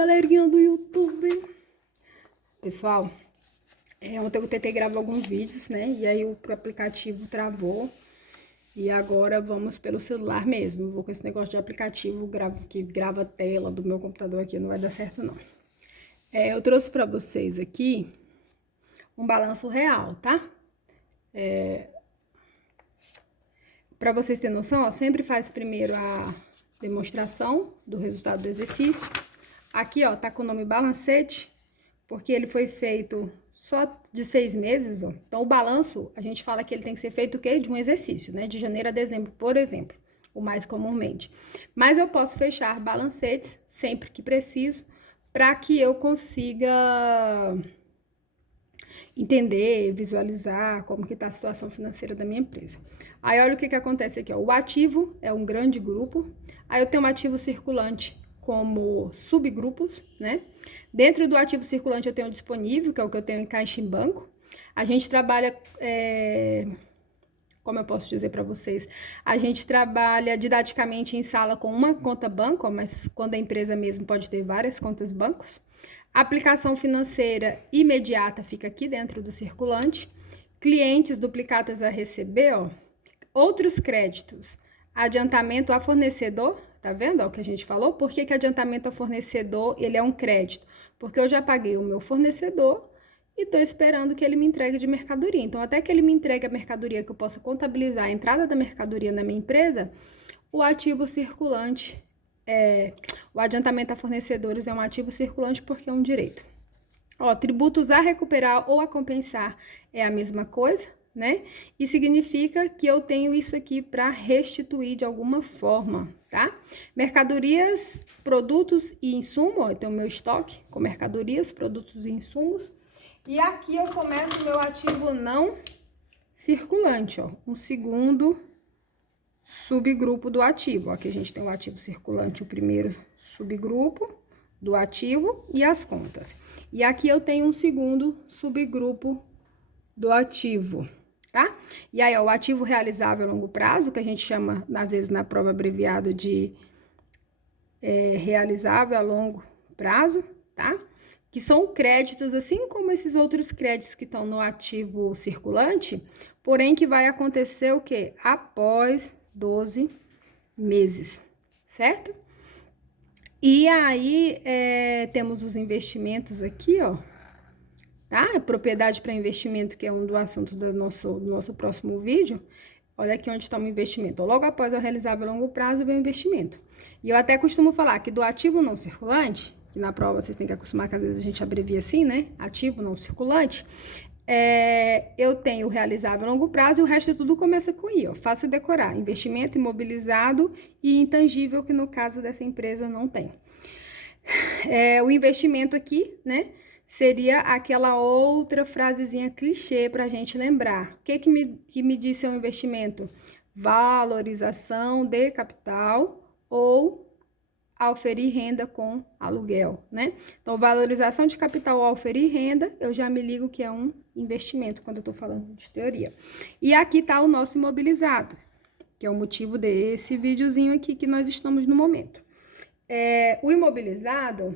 galerinha do YouTube. Pessoal, ontem eu tentei gravar alguns vídeos, né? E aí o aplicativo travou. E agora vamos pelo celular mesmo. Eu vou com esse negócio de aplicativo que grava a tela do meu computador aqui, não vai dar certo não. Eu trouxe pra vocês aqui um balanço real, tá? Pra vocês terem noção, ó, sempre faz primeiro a demonstração do resultado do exercício. Aqui, ó, tá com o nome balancete, porque ele foi feito só de 6 meses, ó. Então, o balanço, a gente fala que ele tem que ser feito o quê? De um exercício, né? De janeiro a dezembro, por exemplo, o mais comumente. Mas eu posso fechar balancetes sempre que preciso, para que eu consiga entender, visualizar como que tá a situação financeira da minha empresa. Aí, olha o que acontece aqui, ó. O ativo é um grande grupo. Aí, eu tenho um ativo circulante como subgrupos, né? Dentro do ativo circulante, eu tenho o disponível, que é o que eu tenho em caixa em banco. A gente trabalha, como eu posso dizer para vocês, a gente trabalha didaticamente em sala com uma conta banco, mas quando a empresa mesmo pode ter várias contas bancos. A aplicação financeira imediata fica aqui dentro do circulante. Clientes duplicatas a receber, ó. Outros créditos, adiantamento a fornecedor, tá vendo ó, o que a gente falou? Por que adiantamento a fornecedor, ele é um crédito? Porque eu já paguei o meu fornecedor e estou esperando que ele me entregue de mercadoria. Então, até que ele me entregue a mercadoria, que eu possa contabilizar a entrada da mercadoria na minha empresa, o ativo circulante, o adiantamento a fornecedores é um ativo circulante porque é um direito. Ó, tributos a recuperar ou a compensar é a mesma coisa, né? E significa que eu tenho isso aqui para restituir de alguma forma, tá? Mercadorias, produtos e insumos, ó, então meu estoque com mercadorias, produtos e insumos. E aqui eu começo o meu ativo não circulante, ó, um segundo subgrupo do ativo. Ó, aqui a gente tem o ativo circulante, o primeiro subgrupo do ativo e as contas. E aqui eu tenho um segundo subgrupo do ativo, tá? E aí, ó, o ativo realizável a longo prazo, que a gente chama, às vezes, na prova abreviada de realizável a longo prazo, tá? Que são créditos, assim como esses outros créditos que estão no ativo circulante, porém que vai acontecer o quê? Após 12 meses, certo? E aí, temos os investimentos aqui, ó, tá? Propriedade para investimento, que é um do assunto do nosso próximo vídeo. Olha aqui onde está o investimento. Logo após o realizável a longo prazo, vem o investimento. E eu até costumo falar que do ativo não circulante, que na prova vocês têm que acostumar, que às vezes a gente abrevia assim, né? Ativo não circulante. Eu tenho o realizável a longo prazo e o resto tudo começa com I, ó. Fácil decorar. Investimento imobilizado e intangível, que no caso dessa empresa não tem. O investimento aqui, né? Seria aquela outra frasezinha clichê para a gente lembrar. O que me disse o investimento? Valorização de capital ou auferir renda com aluguel, né? Então, valorização de capital ou auferir renda, eu já me ligo que é um investimento quando eu tô falando de teoria. E aqui tá o nosso imobilizado, que é o motivo desse videozinho aqui que nós estamos no momento. O imobilizado...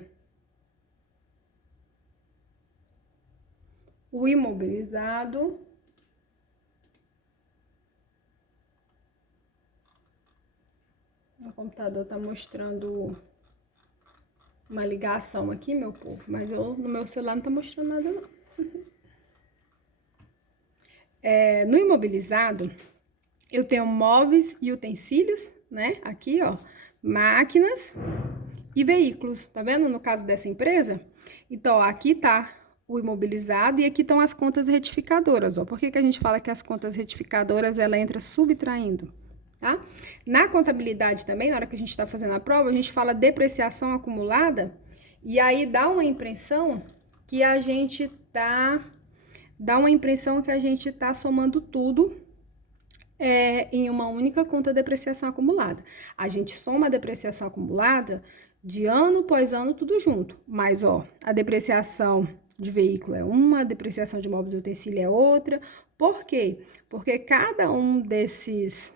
O computador tá mostrando uma ligação aqui, meu povo, mas no meu celular não tá mostrando nada, não. No imobilizado, eu tenho móveis e utensílios, né? Aqui, ó, máquinas e veículos, tá vendo? No caso dessa empresa, então, ó, aqui tá o imobilizado e aqui estão as contas retificadoras, ó. Por que a gente fala que as contas retificadoras, ela entra subtraindo, tá? Na contabilidade também, na hora que a gente tá fazendo a prova, a gente fala depreciação acumulada e aí dá uma impressão que a gente tá somando tudo em uma única conta de depreciação acumulada. A gente soma a depreciação acumulada de ano após ano, tudo junto. Mas, ó, a depreciação de veículo é uma, a depreciação de móveis e utensílio é outra. Por quê? Porque cada um desses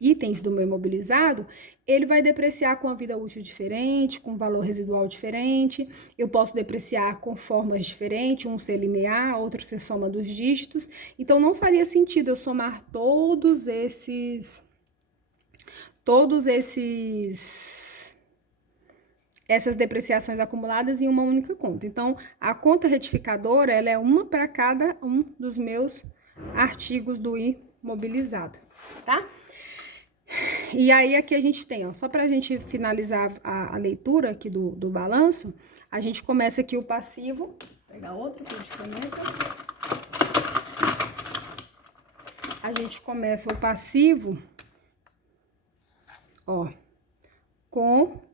itens do meu imobilizado, ele vai depreciar com a vida útil diferente, com valor residual diferente. Eu posso depreciar com formas diferentes, um ser linear, outro ser soma dos dígitos. Então, não faria sentido eu somar essas depreciações acumuladas em uma única conta. Então, a conta retificadora, ela é uma para cada um dos meus artigos do imobilizado, tá? E aí, aqui a gente tem, ó, só para a gente finalizar a leitura aqui do balanço, a gente começa aqui o passivo. Vou pegar outro aqui de caneta. A gente começa o passivo, ó, com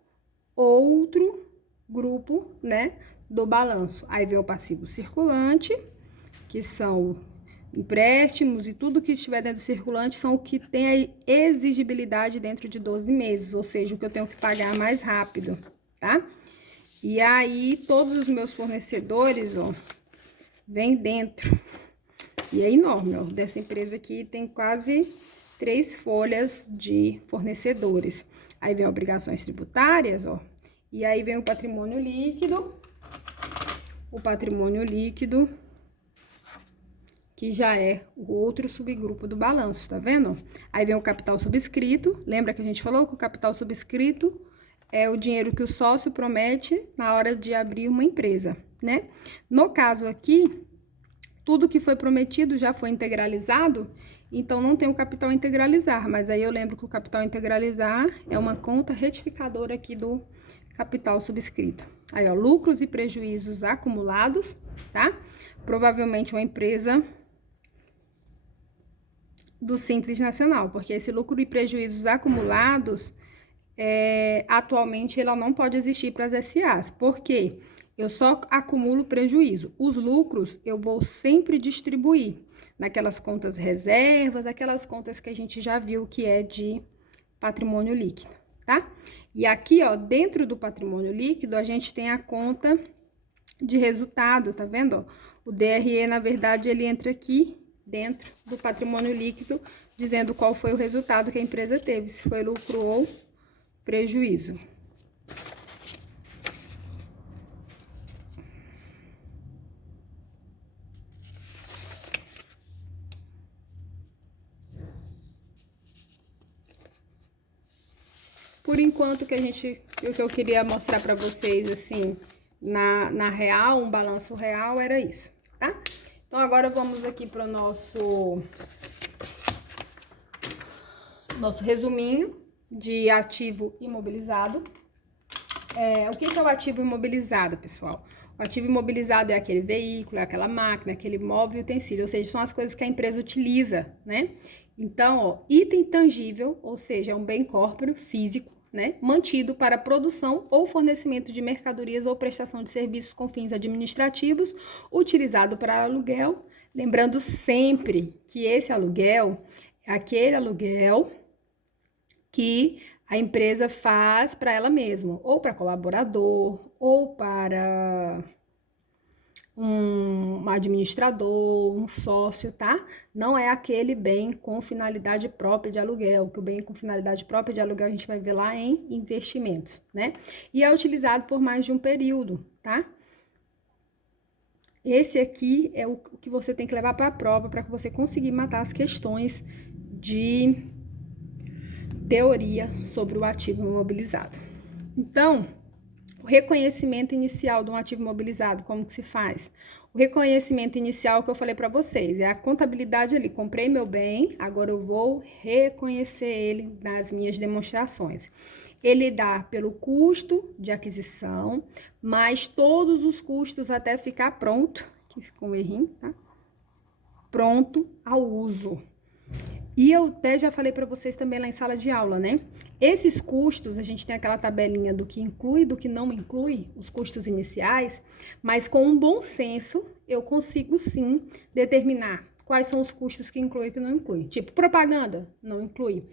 outro grupo, né, do balanço. Aí vem o passivo circulante, que são empréstimos e tudo que estiver dentro do circulante são o que tem a exigibilidade dentro de 12 meses, ou seja, o que eu tenho que pagar mais rápido, tá? E aí, todos os meus fornecedores, ó, vem dentro. E é enorme, ó, dessa empresa aqui tem quase 3 folhas de fornecedores. Aí vem obrigações tributárias, ó, e aí vem o patrimônio líquido. O patrimônio líquido, que já é o outro subgrupo do balanço, tá vendo? Aí vem o capital subscrito. Lembra que a gente falou que o capital subscrito é o dinheiro que o sócio promete na hora de abrir uma empresa, né? No caso aqui, tudo que foi prometido já foi integralizado, então não tem o capital integralizar, mas aí eu lembro que o capital integralizar é uma conta retificadora aqui do capital subscrito. Aí, ó, lucros e prejuízos acumulados, tá? Provavelmente uma empresa do Simples Nacional, porque esse lucro e prejuízos acumulados, atualmente, ela não pode existir para as SAs. Por quê? Eu só acumulo prejuízo. Os lucros, eu vou sempre distribuir naquelas contas reservas, aquelas contas que a gente já viu que é de patrimônio líquido, tá? E aqui, ó, dentro do patrimônio líquido, a gente tem a conta de resultado, tá vendo? Ó? O DRE, na verdade, ele entra aqui dentro do patrimônio líquido, dizendo qual foi o resultado que a empresa teve, se foi lucro ou prejuízo. Por enquanto, o que eu queria mostrar para vocês, assim, na real, um balanço real, era isso, tá? Então, agora vamos aqui para o nosso resuminho de ativo imobilizado. O que é o ativo imobilizado, pessoal? O ativo imobilizado é aquele veículo, é aquela máquina, aquele móvel e utensílio, ou seja, são as coisas que a empresa utiliza, né? Então, ó, item tangível, ou seja, é um bem corpóreo, físico, né? Mantido para produção ou fornecimento de mercadorias ou prestação de serviços com fins administrativos, utilizado para aluguel. Lembrando sempre que esse aluguel é aquele aluguel que a empresa faz para ela mesma, ou para colaborador, ou para um administrador, um sócio, tá? Não é aquele bem com finalidade própria de aluguel, que o bem com finalidade própria de aluguel a gente vai ver lá em investimentos, né? E é utilizado por mais de um período, tá? Esse aqui é o que você tem que levar para a prova para que você conseguir matar as questões de teoria sobre o ativo imobilizado. Então, o reconhecimento inicial de um ativo imobilizado, como que se faz? O reconhecimento inicial que eu falei para vocês, é a contabilidade ali, comprei meu bem, agora eu vou reconhecer ele nas minhas demonstrações. Ele dá pelo custo de aquisição, mais todos os custos até ficar pronto, aqui ficou um errinho, tá? Pronto ao uso. E eu até já falei para vocês também lá em sala de aula, né? Esses custos, a gente tem aquela tabelinha do que inclui e do que não inclui, os custos iniciais, mas com um bom senso, eu consigo sim determinar quais são os custos que inclui e que não inclui. Tipo, propaganda, não inclui.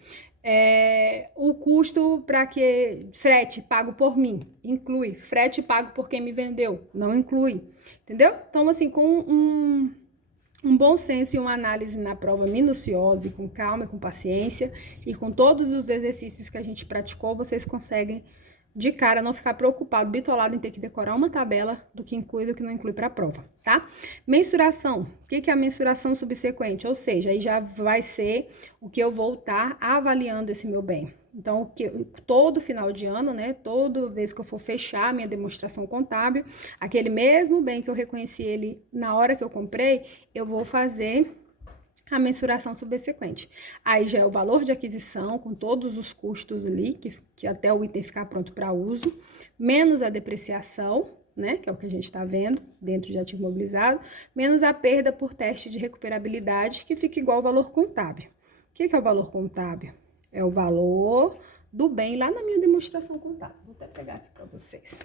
O custo para que frete pago por mim, inclui. Frete pago por quem me vendeu, não inclui. Entendeu? Então, assim, com Um bom senso e uma análise na prova minuciosa e com calma e com paciência e com todos os exercícios que a gente praticou, vocês conseguem de cara não ficar preocupado, bitolado em ter que decorar uma tabela do que inclui e do que não inclui para a prova, tá? Mensuração. O que é a mensuração subsequente? Ou seja, aí já vai ser o que eu vou estar avaliando esse meu bem. Então, todo final de ano, né, toda vez que eu for fechar a minha demonstração contábil, aquele mesmo bem que eu reconheci ele na hora que eu comprei, eu vou fazer a mensuração subsequente. Aí já é o valor de aquisição, com todos os custos ali, que até o item ficar pronto para uso, menos a depreciação, né, que é o que a gente está vendo dentro de ativo imobilizado, menos a perda por teste de recuperabilidade, que fica igual ao valor contábil. O que é o valor contábil? É o valor do bem lá na minha demonstração contábil. Vou até pegar aqui para vocês.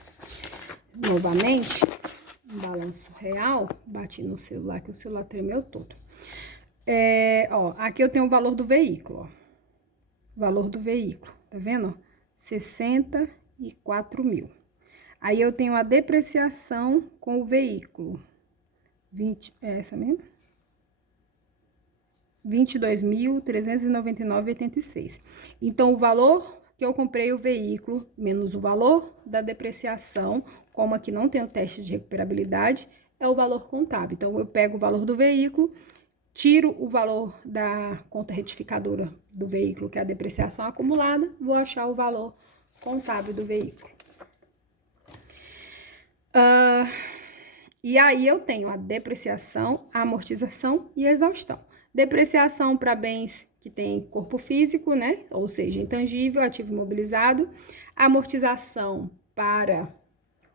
Novamente, um balanço real, bati no celular, que o celular tremeu todo. Aqui eu tenho o valor do veículo, ó. Valor do veículo, tá vendo? 64 mil. Aí eu tenho a depreciação com o veículo. É essa mesmo? 22.399,86. Então, o valor que eu comprei o veículo, menos o valor da depreciação, como aqui não tem o teste de recuperabilidade, é o valor contábil. Então, eu pego o valor do veículo, tiro o valor da conta retificadora do veículo, que é a depreciação acumulada, vou achar o valor contábil do veículo. E aí eu tenho a depreciação, a amortização e a exaustão. Depreciação para bens que têm corpo físico, né? Ou seja, intangível, ativo imobilizado. Amortização para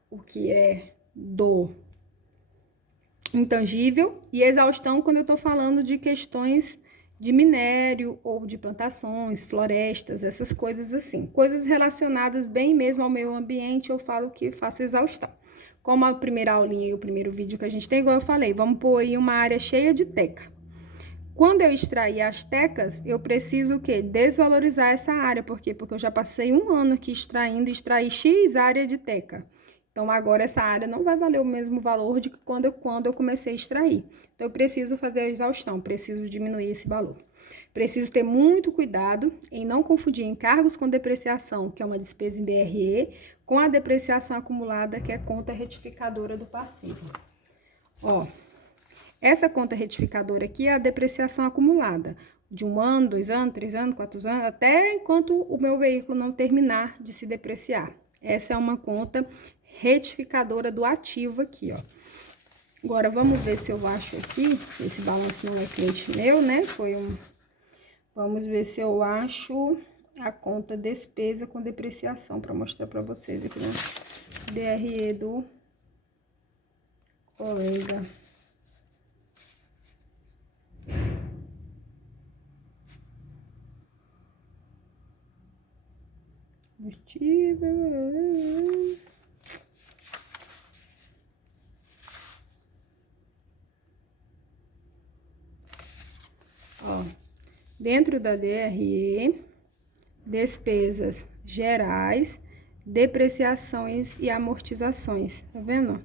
o que é do intangível. E exaustão quando eu estou falando de questões de minério ou de plantações, florestas, essas coisas assim. Coisas relacionadas bem mesmo ao meio ambiente, eu falo que faço exaustão. Como a primeira aulinha e o primeiro vídeo que a gente tem, igual eu falei, vamos pôr aí uma área cheia de teca. Quando eu extrair as tecas, eu preciso o quê? Desvalorizar essa área. Por quê? Porque eu já passei um ano aqui extraí X área de teca. Então, agora essa área não vai valer o mesmo valor de que quando eu comecei a extrair. Então, eu preciso fazer a exaustão, preciso diminuir esse valor. Preciso ter muito cuidado em não confundir encargos com depreciação, que é uma despesa em DRE, com a depreciação acumulada, que é conta retificadora do passivo. Ó, essa conta retificadora aqui é a depreciação acumulada, de 1 ano, 2 anos, 3 anos, 4 anos, até enquanto o meu veículo não terminar de se depreciar. Essa é uma conta retificadora do ativo aqui, ó. Agora, vamos ver se eu acho aqui, esse balanço não é cliente meu, né? Vamos ver se eu acho a conta despesa com depreciação, para mostrar para vocês aqui no DRE do colega. Combustível. Ó, dentro da DRE, despesas gerais, depreciações e amortizações, tá vendo?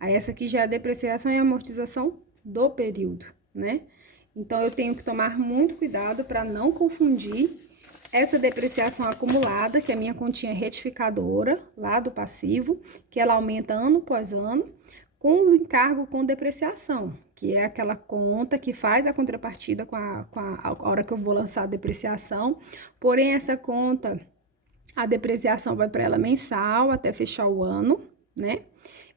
Aí essa aqui já é a depreciação e amortização do período, né? Então, eu tenho que tomar muito cuidado para não confundir essa depreciação acumulada, que é a minha continha retificadora, lá do passivo, que ela aumenta ano após ano, com o encargo com depreciação, que é aquela conta que faz a contrapartida com a hora que eu vou lançar a depreciação. Porém, essa conta, a depreciação vai para ela mensal até fechar o ano, né?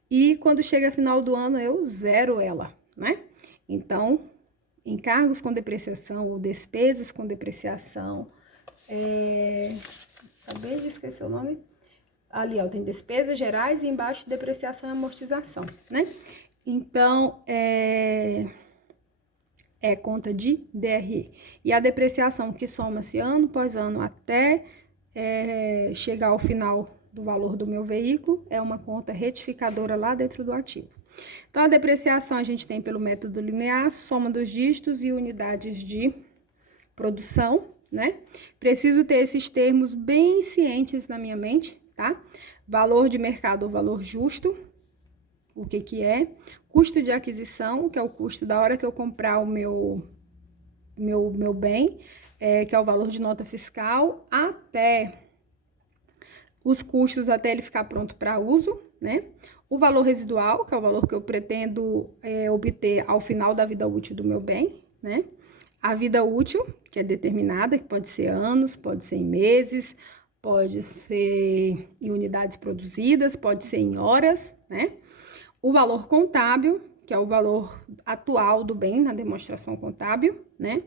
E quando chega final do ano, eu zero ela, né? Então, encargos com depreciação ou despesas com depreciação, acabei de esquecer o nome. Ali, ó, tem despesas gerais e embaixo depreciação e amortização, né? Então, é conta de DRE. E a depreciação que soma-se ano após ano até chegar ao final do valor do meu veículo é uma conta retificadora lá dentro do ativo. Então, a depreciação a gente tem pelo método linear, soma dos dígitos e unidades de produção, né? Preciso ter esses termos bem cientes na minha mente, tá? Valor de mercado ou valor justo, o que que é. Custo de aquisição, que é o custo da hora que eu comprar o meu bem, que é o valor de nota fiscal, até os custos até ele ficar pronto para uso, né? O valor residual, que é o valor que eu pretendo obter ao final da vida útil do meu bem, né? A vida útil, que é determinada, que pode ser anos, pode ser em meses, pode ser em unidades produzidas, pode ser em horas, né? O valor contábil, que é o valor atual do bem na demonstração contábil, né?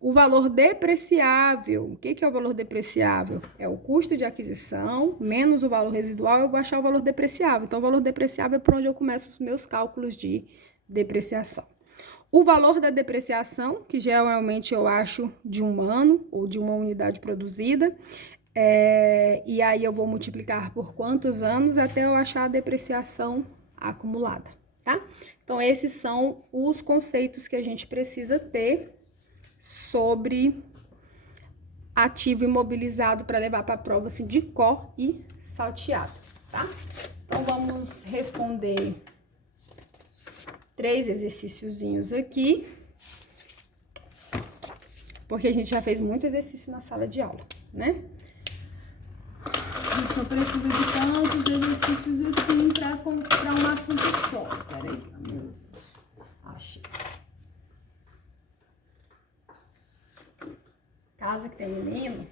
O valor depreciável, o que é o valor depreciável? É o custo de aquisição menos o valor residual, eu vou achar o valor depreciável. Então, o valor depreciável é por onde eu começo os meus cálculos de depreciação. O valor da depreciação, que geralmente eu acho de 1 ano ou de uma unidade produzida, e aí eu vou multiplicar por quantos anos até eu achar a depreciação acumulada, tá? Então, esses são os conceitos que a gente precisa ter sobre ativo imobilizado para levar para a prova assim, de có e salteado, tá? Então, vamos responder 3 exercíciozinhos aqui, porque a gente já fez muito exercício na sala de aula, né? A gente não precisa de tantos exercícios assim para um assunto só. Peraí, meu Deus. Achei. Casa que tem menino.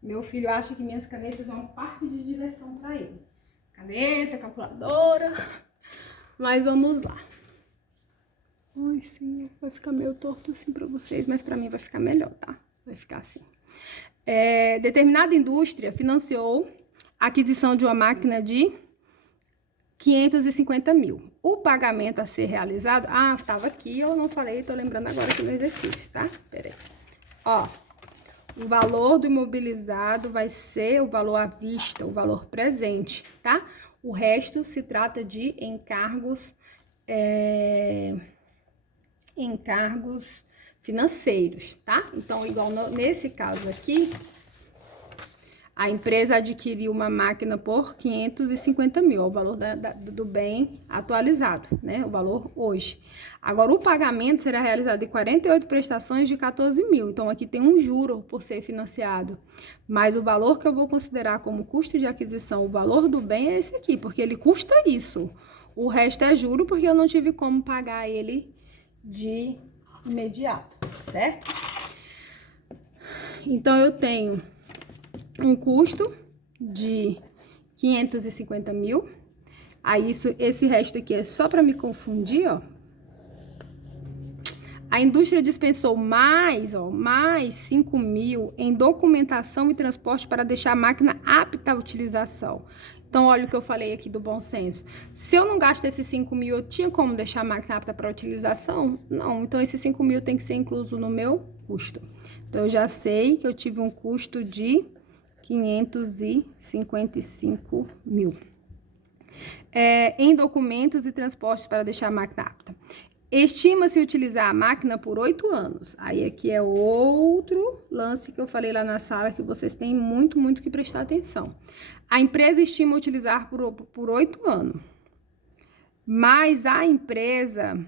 Meu filho acha que minhas canetas é um parque de diversão para ele. Caneta, calculadora. Mas vamos lá. Ai, sim, vai ficar meio torto assim para vocês, mas para mim vai ficar melhor, tá? Vai ficar assim. Determinada indústria financiou a aquisição de uma máquina de 550 mil. O pagamento a ser realizado... Ah, estava aqui, eu não falei, tô lembrando agora aqui no exercício, tá? Peraí. Ó, o valor do imobilizado vai ser o valor à vista, o valor presente, tá? O resto se trata de encargos financeiros, tá? Então, igual nesse caso aqui, a empresa adquiriu uma máquina por 550 mil, é o valor do bem atualizado, né? O valor hoje. Agora, o pagamento será realizado em 48 prestações de 14 mil. Então, aqui tem um juro por ser financiado. Mas o valor que eu vou considerar como custo de aquisição, o valor do bem é esse aqui, porque ele custa isso. O resto é juro, porque eu não tive como pagar ele de imediato, certo? Então, eu tenho um custo de 550 mil. Aí, esse resto aqui é só para me confundir, ó. A indústria dispensou mais 5 mil em documentação e transporte para deixar a máquina apta à utilização. Então, olha o que eu falei aqui do bom senso. Se eu não gasto esses 5 mil, eu tinha como deixar a máquina apta para utilização? Não. Então, esses 5 mil tem que ser incluso no meu custo. Então, eu já sei que eu tive um custo de 555 mil. Em documentos e transportes para deixar a máquina apta. Estima-se utilizar a máquina por 8 anos. Aí aqui é outro lance que eu falei lá na sala que vocês têm muito que prestar atenção. A empresa estima utilizar por 8 anos. Mas a empresa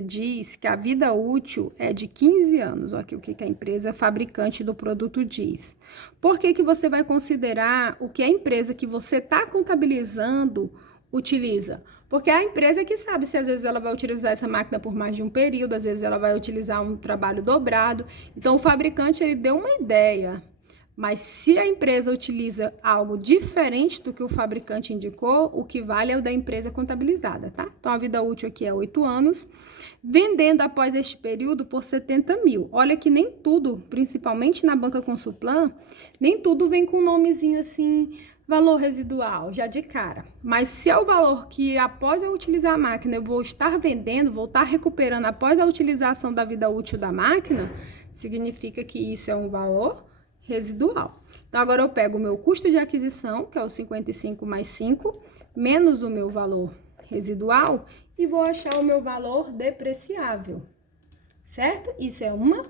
diz que a vida útil é de 15 anos. Olha aqui o que a empresa fabricante do produto diz. Por que você vai considerar o que a empresa que você está contabilizando utiliza? Porque a empresa que sabe se às vezes ela vai utilizar essa máquina por mais de um período, às vezes ela vai utilizar um trabalho dobrado. Então, o fabricante, ele deu uma ideia. Mas se a empresa utiliza algo diferente do que o fabricante indicou, o que vale é o da empresa contabilizada, tá? Então, a vida útil aqui é 8 anos. Vendendo após este período por 70 mil. Olha que nem tudo, principalmente na banca Consulplan, nem tudo vem com um nomezinho assim... valor residual, já de cara. Mas se é o valor que após eu utilizar a máquina eu vou estar vendendo, vou estar recuperando após a utilização da vida útil da máquina, significa que isso é um valor residual. Então, agora eu pego o meu custo de aquisição, que é o 55 mais 5, menos o meu valor residual e vou achar o meu valor depreciável, certo? Isso é uma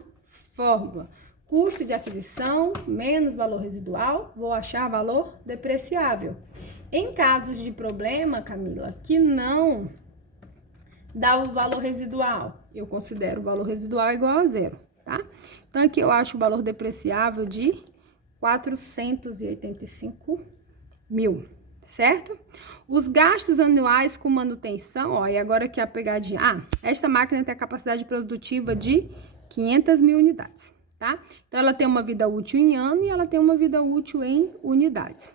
fórmula. Custo de aquisição menos valor residual, vou achar valor depreciável. Em casos de problema, Camila, que não dá o valor residual, eu considero o valor residual igual a zero, tá? Então, aqui eu acho o valor depreciável de 485 mil, certo? Os gastos anuais com manutenção, ó, e agora aqui a pegadinha. Esta máquina tem a capacidade produtiva de 500 mil unidades, tá? Então, ela tem uma vida útil em ano e ela tem uma vida útil em unidades.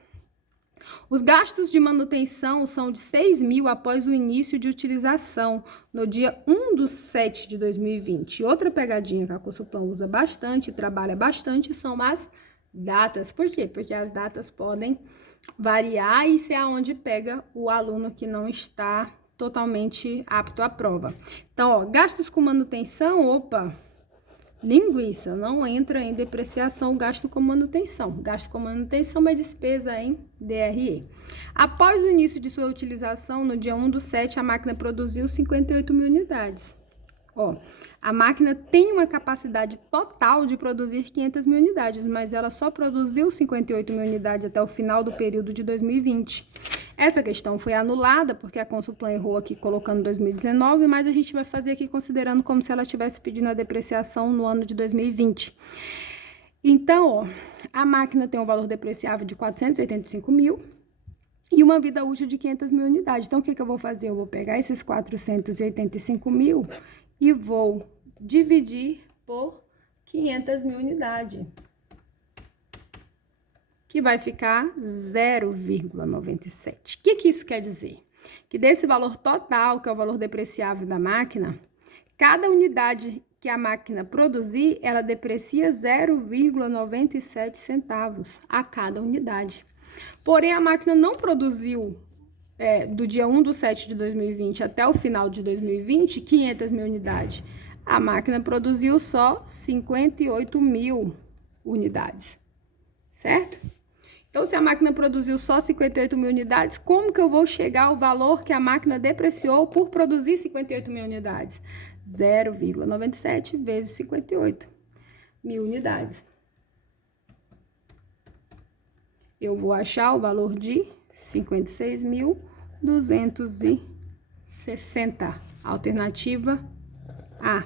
Os gastos de manutenção são de 6 mil após o início de utilização, no dia 1/7 de 2020. Outra pegadinha que a Consulplan usa bastante, trabalha bastante, são as datas. Por quê? Porque as datas podem variar e isso é onde pega o aluno que não está totalmente apto à prova. Então, ó, gastos com manutenção, linguiça, não entra em depreciação o gasto com manutenção. Gasto com manutenção é despesa em DRE. Após o início de sua utilização, no dia 1/7, a máquina produziu 58 mil unidades. Ó, a máquina tem uma capacidade total de produzir 500 mil unidades, mas ela só produziu 58 mil unidades até o final do período de 2020. Essa questão foi anulada porque a Consulplan errou aqui colocando 2019, mas a gente vai fazer aqui considerando como se ela estivesse pedindo a depreciação no ano de 2020. Então, ó, a máquina tem um valor depreciável de 485 mil e uma vida útil de 500 mil unidades. Então, o que eu vou fazer? Eu vou pegar esses 485 mil e vou dividir por 500 mil unidades, que vai ficar 0,97. O que isso quer dizer? Que desse valor total, que é o valor depreciável da máquina, cada unidade que a máquina produzir, ela deprecia 0,97 centavos a cada unidade. Porém, a máquina não produziu do dia 1/7 de 2020 até o final de 2020, 500 mil unidades. A máquina produziu só 58 mil unidades, certo? Então, se a máquina produziu só 58 mil unidades, como que eu vou chegar ao valor que a máquina depreciou por produzir 58 mil unidades? 0,97 vezes 58 mil unidades. Eu vou achar o valor de 56.260. Alternativa A.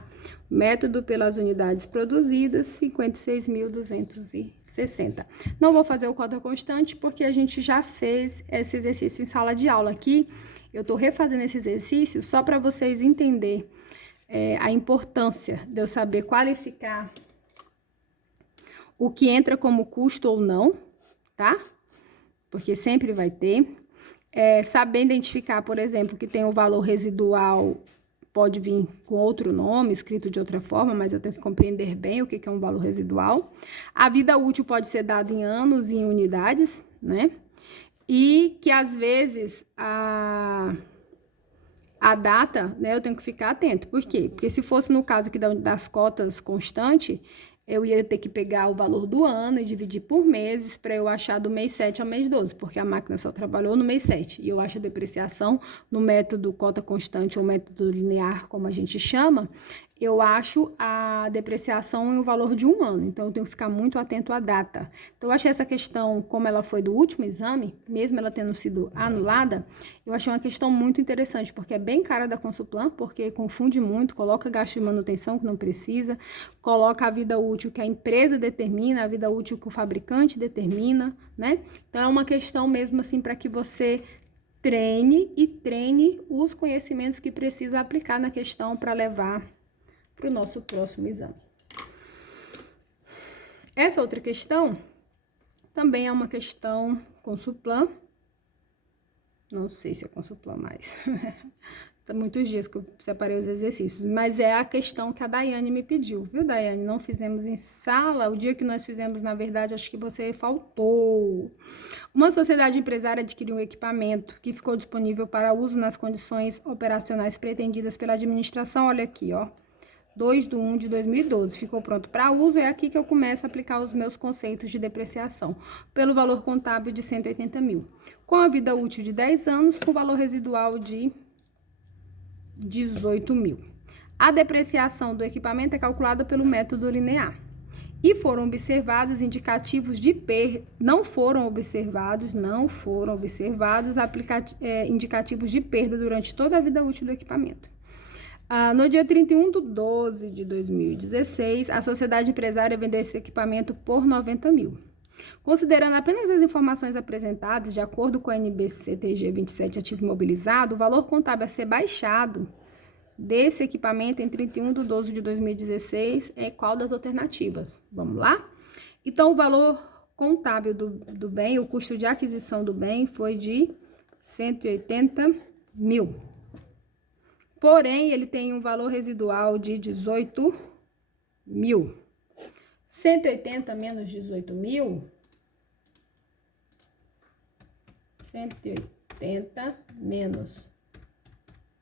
Método pelas unidades produzidas, 56.260. Não vou fazer o cota constante porque a gente já fez esse exercício em sala de aula. Aqui eu estou refazendo esse exercício só para vocês entenderem a importância de eu saber qualificar o que entra como custo ou não, tá? Porque sempre vai ter. Saber identificar, por exemplo, que tem o valor residual, pode vir com outro nome, escrito de outra forma, mas eu tenho que compreender bem o que é um valor residual. A vida útil pode ser dada em anos e em unidades, né? E que, às vezes, a data, né, eu tenho que ficar atento. Por quê? Porque se fosse no caso aqui das cotas constante, eu ia ter que pegar o valor do ano e dividir por meses para eu achar do mês 7 ao mês 12, porque a máquina só trabalhou no mês 7. E eu acho a depreciação no método cota constante ou método linear, como a gente chama, eu acho a depreciação em um valor de um ano. Então, eu tenho que ficar muito atento à data. Então, eu achei essa questão, como ela foi do último exame, mesmo ela tendo sido anulada, eu achei uma questão muito interessante, porque é bem cara da Consulplan, porque confunde muito, coloca gasto de manutenção que não precisa, coloca a vida útil que a empresa determina, a vida útil que o fabricante determina, né? Então, é uma questão mesmo assim para que você treine os conhecimentos que precisa aplicar na questão para levar para o nosso próximo exame. Essa outra questão também é uma questão Consulplan. Não sei se é Consulplan mais. Tem muitos dias que eu separei os exercícios, mas é a questão que a Daiane me pediu, viu, Daiane? Não fizemos em sala, o dia que nós fizemos, na verdade, acho que você faltou. Uma sociedade empresária adquiriu um equipamento que ficou disponível para uso nas condições operacionais pretendidas pela administração. Olha aqui, ó. 2/1/2012, ficou pronto para uso, é aqui que eu começo a aplicar os meus conceitos de depreciação, pelo valor contábil de 180 mil, com a vida útil de 10 anos, com valor residual de 18 mil. A depreciação do equipamento é calculada pelo método linear. e foram observados indicativos de perda, não foram observados indicativos de perda durante toda a vida útil do equipamento. No dia 31/12/2016, a sociedade empresária vendeu esse equipamento por 90 mil. Considerando apenas as informações apresentadas, de acordo com a NBCTG 27 ativo imobilizado, o valor contábil a ser baixado desse equipamento em 31/12/2016 é qual das alternativas? Vamos lá? Então, o valor contábil do bem, o custo de aquisição do bem foi de 180 mil. Porém, ele tem um valor residual de 18 mil. 180 menos 18 mil... 180 menos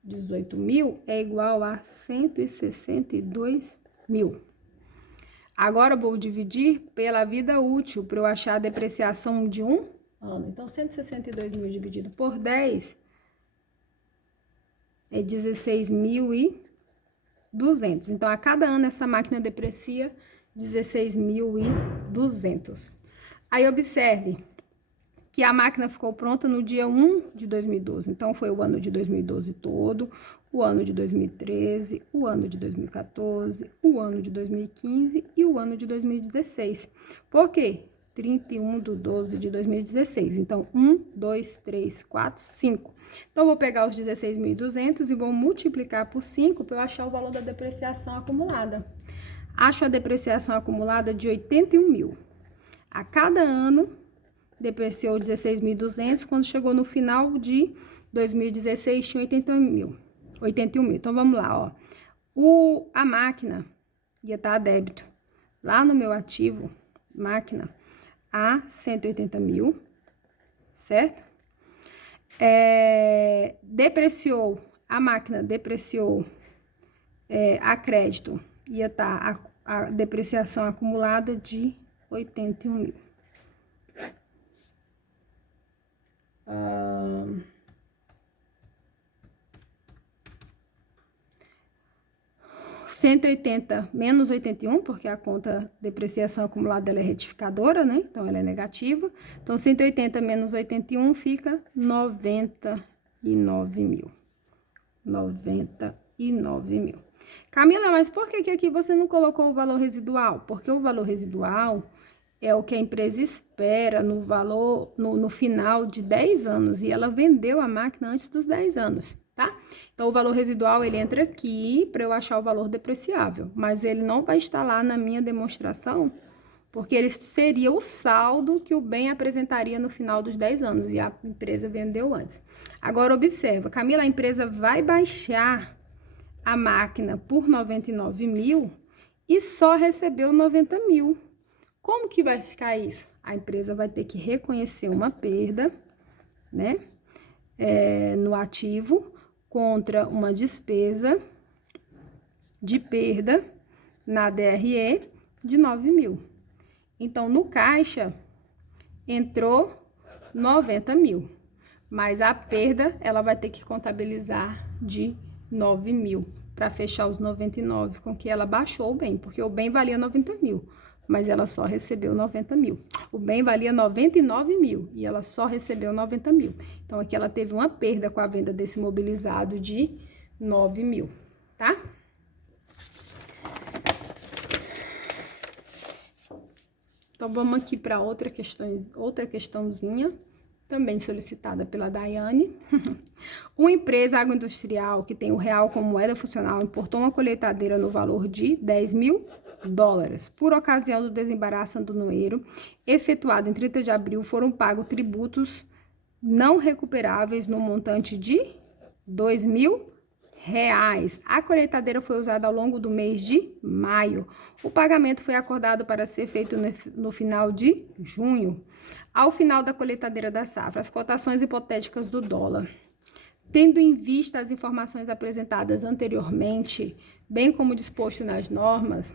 18 mil é igual a 162 mil. Agora, eu vou dividir pela vida útil para eu achar a depreciação de um ano. Então, 162 mil dividido por 10 é 16.200. Então, a cada ano, essa máquina deprecia 16.200. Aí, observe que a máquina ficou pronta no dia 1 de 2012. Então, foi o ano de 2012 todo, o ano de 2013, o ano de 2014, o ano de 2015 e o ano de 2016. Por quê? 31/12/2016. Então, 1, 2, 3, 4, 5. Então, eu vou pegar os 16.200 e vou multiplicar por 5 para eu achar o valor da depreciação acumulada. Acho a depreciação acumulada de 81 mil. A cada ano, depreciou 16.200, quando chegou no final de 2016, tinha 81 mil. Então, vamos lá, ó. A máquina ia estar a débito. Lá no meu ativo, máquina, a 180 mil, certo? A máquina depreciou a crédito, ia estar a depreciação acumulada de 81 mil. 180 menos 81, porque a conta depreciação acumulada ela é retificadora, né? Então, ela é negativa. Então, 180 menos 81 fica 99 mil. 99 mil. Camila, mas por que aqui você não colocou o valor residual? Porque o valor residual é o que a empresa espera no valor, no final de 10 anos. E ela vendeu a máquina antes dos 10 anos, tá? Então, o valor residual, ele entra aqui para eu achar o valor depreciável. Mas ele não vai estar lá na minha demonstração, porque ele seria o saldo que o bem apresentaria no final dos 10 anos. E a empresa vendeu antes. Agora, observa, Camila, a empresa vai baixar a máquina por 99 mil e só recebeu 90 mil. Como que vai ficar isso? A empresa vai ter que reconhecer uma perda, né, no ativo contra uma despesa de perda na DRE de 9 mil. Então, no caixa, entrou 90 mil, mas a perda, ela vai ter que contabilizar de 9 mil para fechar os 99 com que ela baixou o bem, porque o bem valia 90 mil. Mas ela só recebeu 90 mil. O bem valia 99 mil e ela só recebeu 90 mil. Então, aqui ela teve uma perda com a venda desse imobilizado de 9 mil, tá? Então, vamos aqui para outra questãozinha, também solicitada pela Daiane. Uma empresa agroindustrial que tem o real como moeda funcional importou uma colheitadeira no valor de 10 mil dólares. Por ocasião do desembaraço aduaneiro efetuado em 30 de abril, foram pagos tributos não recuperáveis no montante de 2 mil reais. A colheitadeira foi usada ao longo do mês de maio. O pagamento foi acordado para ser feito no final de junho. Ao final da colheitadeira da safra, as cotações hipotéticas do dólar. Tendo em vista as informações apresentadas anteriormente, bem como disposto nas normas,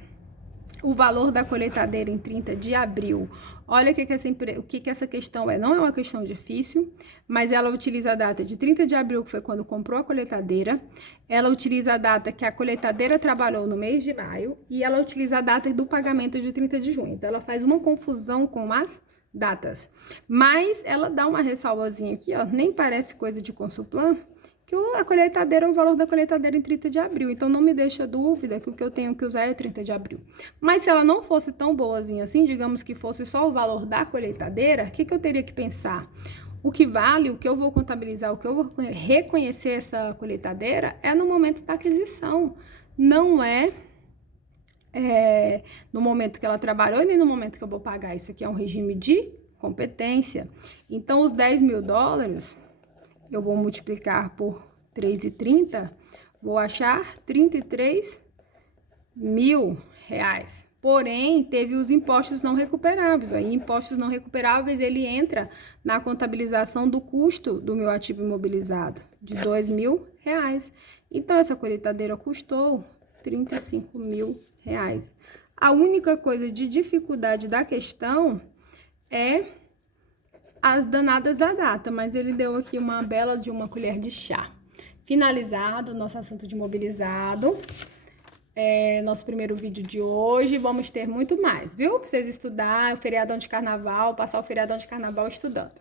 o valor da colheitadeira em 30 de abril. Olha o que essa questão é. Não é uma questão difícil, mas ela utiliza a data de 30 de abril, que foi quando comprou a colheitadeira. Ela utiliza a data que a colheitadeira trabalhou no mês de maio. E ela utiliza a data do pagamento de 30 de junho. Então, ela faz uma confusão com as datas. Mas ela dá uma ressalvazinha aqui, ó. Nem parece coisa de Consulplan, que a colheitadeira, o valor da colheitadeira em 30 de abril. Então, não me deixa dúvida que o que eu tenho que usar é 30 de abril. Mas se ela não fosse tão boazinha assim, digamos que fosse só o valor da colheitadeira, o que eu teria que pensar? O que vale, o que eu vou contabilizar, o que eu vou reconhecer essa colheitadeira é no momento da aquisição. Não é no momento que ela trabalhou e nem no momento que eu vou pagar. Isso aqui é um regime de competência. Então, os 10 mil dólares... eu vou multiplicar por 3,30, vou achar 33 mil reais. Porém, teve os impostos não recuperáveis. Aí, impostos não recuperáveis, ele entra na contabilização do custo do meu ativo imobilizado, de 2 mil reais. Então, essa colheitadeira custou 35 mil reais. A única coisa de dificuldade da questão é as danadas da data, mas ele deu aqui uma bela de uma colher de chá. Finalizado o nosso assunto de imobilizado, nosso primeiro vídeo de hoje. Vamos ter muito mais, viu? Pra vocês estudar o feriadão de carnaval, passar o feriadão de carnaval estudando.